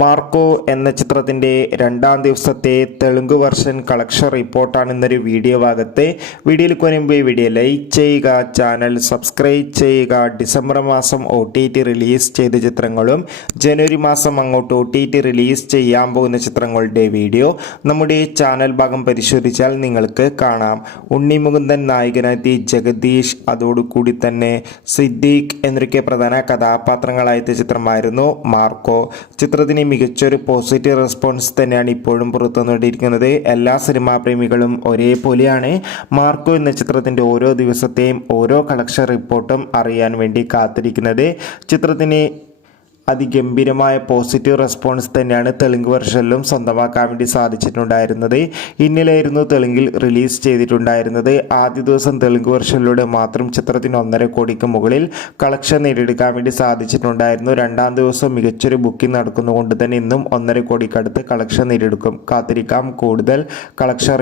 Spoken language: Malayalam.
മാർക്കോ എന്ന ചിത്രത്തിൻ്റെ രണ്ടാം ദിവസത്തെ തെലുങ്ക് വെർഷൻ കളക്ഷൻ റിപ്പോർട്ടാണ് ഇന്നൊരു വീഡിയോ ഭാഗത്ത്. വീഡിയോയിൽ മുൻപ് വീഡിയോ ലൈക്ക് ചെയ്യുക, ചാനൽ സബ്സ്ക്രൈബ് ചെയ്യുക. ഡിസംബർ മാസം OTT റിലീസ് ചെയ്ത ചിത്രങ്ങളും ജനുവരി മാസം അങ്ങോട്ട് OTT റിലീസ് ചെയ്യാൻ പോകുന്ന ചിത്രങ്ങളുടെ വീഡിയോ നമ്മുടെ ചാനൽ ഭാഗം പരിശോധിച്ചാൽ നിങ്ങൾക്ക് കാണാം. ഉണ്ണി മുകുന്ദൻ നായകനായി ജഗദീഷ്, അതോടുകൂടി തന്നെ സിദ്ദീഖ് എന്നൊക്കെ പ്രധാന കഥാപാത്രങ്ങളായ ചിത്രമായിരുന്നു മാർക്കോ. ചിത്രത്തിന് മികച്ചൊരു പോസിറ്റീവ് റെസ്പോൺസ് തന്നെയാണ് ഇപ്പോഴും പുറത്തുവന്നുകൊണ്ടിരിക്കുന്നത്. എല്ലാ സിനിമാ പ്രേമികളും ഒരേപോലെയാണ് മാർക്കോ എന്ന ചിത്രത്തിൻ്റെ ഓരോ ദിവസത്തെയും ഓരോ കളക്ഷൻ റിപ്പോർട്ടും അറിയാൻ വേണ്ടി കാത്തിരിക്കുന്നത്. ചിത്രത്തിന് അതിഗംഭീരമായ പോസിറ്റീവ് റെസ്പോൺസ് തന്നെയാണ് തെലുങ്ക് വെർഷനിലും സ്വന്തമാക്കാൻ വേണ്ടി സാധിച്ചിട്ടുണ്ടായിരുന്നത്. ഇന്നലെയായിരുന്നു തെലുങ്കിൽ റിലീസ് ചെയ്തിട്ടുണ്ടായിരുന്നത്. ആദ്യ ദിവസം തെലുങ്ക് വെർഷനിലൂടെ മാത്രം ചിത്രത്തിന് 1.5 കോടിക്ക് മുകളിൽ കളക്ഷൻ നേടിയെടുക്കാൻ വേണ്ടി സാധിച്ചിട്ടുണ്ടായിരുന്നു. രണ്ടാം ദിവസം മികച്ചൊരു ബുക്കിംഗ് നടക്കുന്നതുകൊണ്ട് തന്നെ ഇന്നും 1.5 കോടിക്കടുത്ത് കളക്ഷൻ നേടിയെടുക്കും. കാത്തിരിക്കാം കൂടുതൽ കളക്ഷൻ